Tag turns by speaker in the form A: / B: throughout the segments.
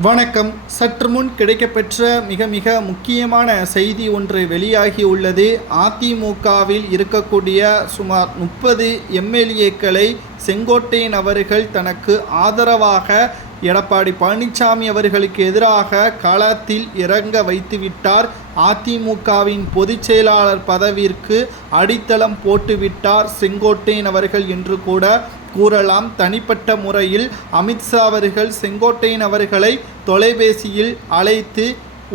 A: வணக்கம். சற்று முன் கிடைக்கப்பெற்ற மிக மிக முக்கியமான செய்தி ஒன்று வெளியாகி உள்ளது அதிமுகவில் இருக்கக்கூடிய சுமார் முப்பது எம்எல்ஏக்களை செங்கோட்டையன் அவர்கள் தனக்கு ஆதரவாக எடப்பாடி பழனிசாமி அவர்களுக்கு எதிராக களத்தில் இறங்க வைத்துவிட்டார். அதிமுகவின் பொதுச் செயலாளர் பதவிற்கு அடித்தளம் போட்டுவிட்டார் செங்கோட்டையன் அவர்கள் என்று கூட கூறலாம். தனிப்பட்ட முறையில் அமித்ஷா அவர்கள் செங்கோட்டையன் அவர்களை தொலைபேசியில் அழைத்து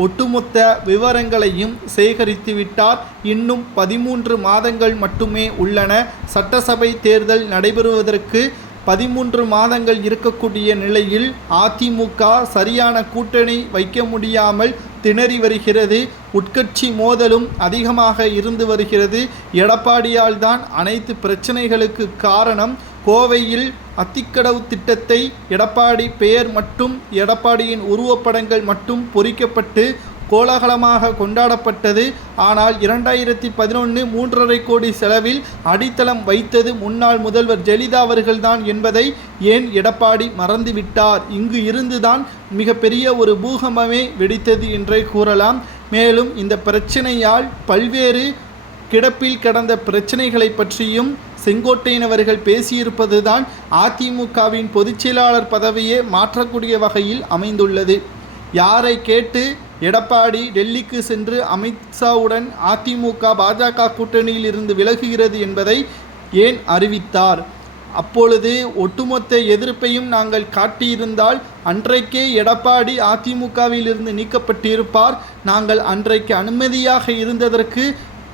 A: ஒட்டுமொத்த விவரங்களையும் சேகரித்து விட்டார். இன்னும் பதிமூன்று மாதங்கள் மட்டுமே உள்ளன. சட்டசபை தேர்தல் நடைபெறுவதற்கு பதிமூன்று மாதங்கள் இருக்கக்கூடிய நிலையில் அதிமுக சரியான கூட்டணி வைக்க முடியாமல் திணறி வருகிறது. உட்கட்சி மோதலும் அதிகமாக இருந்து வருகிறது. எடப்பாடியால் தான் அனைத்து பிரச்சனைகளுக்கு காரணம் கோவையில் அத்திக்கடவு திட்டத்தை எடப்பாடி பெயர் மட்டும் எடப்பாடியின் உருவப்படங்கள் மட்டும் பொறிக்கப்பட்டு கோலாகலமாக கொண்டாடப்பட்டது. ஆனால் இரண்டாயிரத்தி பதினொன்று மூன்றரை கோடி செலவில் அடித்தளம் வைத்தது முன்னாள் முதல்வர் ஜெயலலிதா அவர்கள்தான் என்பதை ஏன் எடப்பாடி மறந்துவிட்டார்? இங்கு இருந்துதான் மிகப்பெரிய ஒரு பூகம்பமே வெடித்தது என்றே கூறலாம். மேலும் இந்த பிரச்சனையால் பல்வேறு கிடப்பில் கடந்த பிரச்சனைகளை பற்றியும் செங்கோட்டையினவர்கள் பேசியிருப்பதுதான் அதிமுகவின் பொதுச்செயலாளர் பதவியே மாற்றக்கூடிய வகையில் அமைந்துள்ளது. யாரை கேட்டு எடப்பாடி டெல்லிக்கு சென்று அமித்ஷாவுடன் அதிமுக பாஜக கூட்டணியில் இருந்து விலகுகிறது என்பதை ஏன் அறிவித்தார்? அப்பொழுது ஒட்டுமொத்த எதிர்ப்பையும் நாங்கள் காட்டியிருந்தால் அன்றைக்கே எடப்பாடி அதிமுகவில் இருந்து நீக்கப்பட்டிருப்பார். நாங்கள் அன்றைக்கு அனுமதியாக இருந்ததற்கு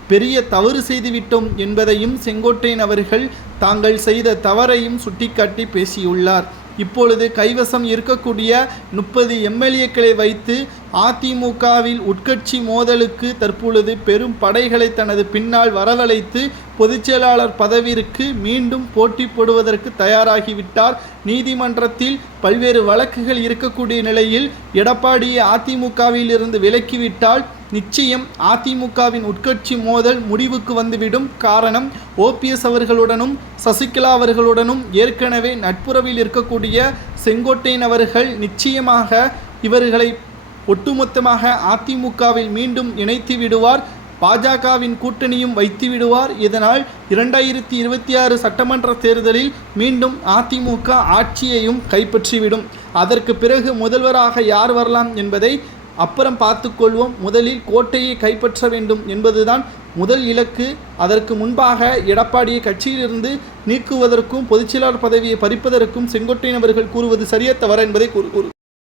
A: பெரிய தவறு செய்துவிட்டோம் என்பதையும் செங்கோட்டையன் அவர்கள் தாங்கள் செய்த தவறையும் சுட்டிக்காட்டி பேசியுள்ளார். இப்பொழுது கைவசம் இருக்கக்கூடிய முப்பது எம்எல்ஏக்களை வைத்து அதிமுகவில் உட்கட்சி மோதலுக்கு தற்பொழுது பெரும் படைகளை தனது பின்னால் வரவழைத்து பொதுச்செயலாளர் பதவிற்கு மீண்டும் போட்டி போடுவதற்கு தயாராகிவிட்டார். நீதிமன்றத்தில் பல்வேறு வழக்குகள் இருக்கக்கூடிய நிலையில் எடப்பாடியை அதிமுகவில் இருந்து விலக்கிவிட்டால் நிச்சயம் அதிமுகவின் உட்கட்சி மோதல் முடிவுக்கு வந்துவிடும் காரணம் ஓபிஎஸ் அவர்களுடனும் சசிகலா அவர்களுடனும் ஏற்கனவே நட்புறவில் இருக்கக்கூடிய செங்கோட்டையன் அவர்கள் நிச்சயமாக இவர்களை ஒட்டுமொத்தமாக அதிமுகவில் மீண்டும் இணைத்து விடுவார். பாஜகவின் கூட்டணியும் வைத்து விடுவார். இதனால் இரண்டாயிரத்தி இருபத்தி ஆறு சட்டமன்ற தேர்தலில் மீண்டும் அதிமுக ஆட்சியையும் கைப்பற்றிவிடும். அதற்கு பிறகு முதல்வராக யார் வரலாம் என்பதை அப்புறம் பார்த்துக்கொள்வோம். முதலில் கோட்டையை கைப்பற்ற வேண்டும் என்பதுதான் முதல் இலக்கு. அதற்கு முன்பாக எடப்பாடியை கட்சியிலிருந்து நீக்குவதற்கும் பொதுச்செயலாளர் பதவியை பறிப்பதற்கும் செங்கோட்டையன் அவர்கள் கூறுவது சரியா தவறா என்பதை கூறு கூறு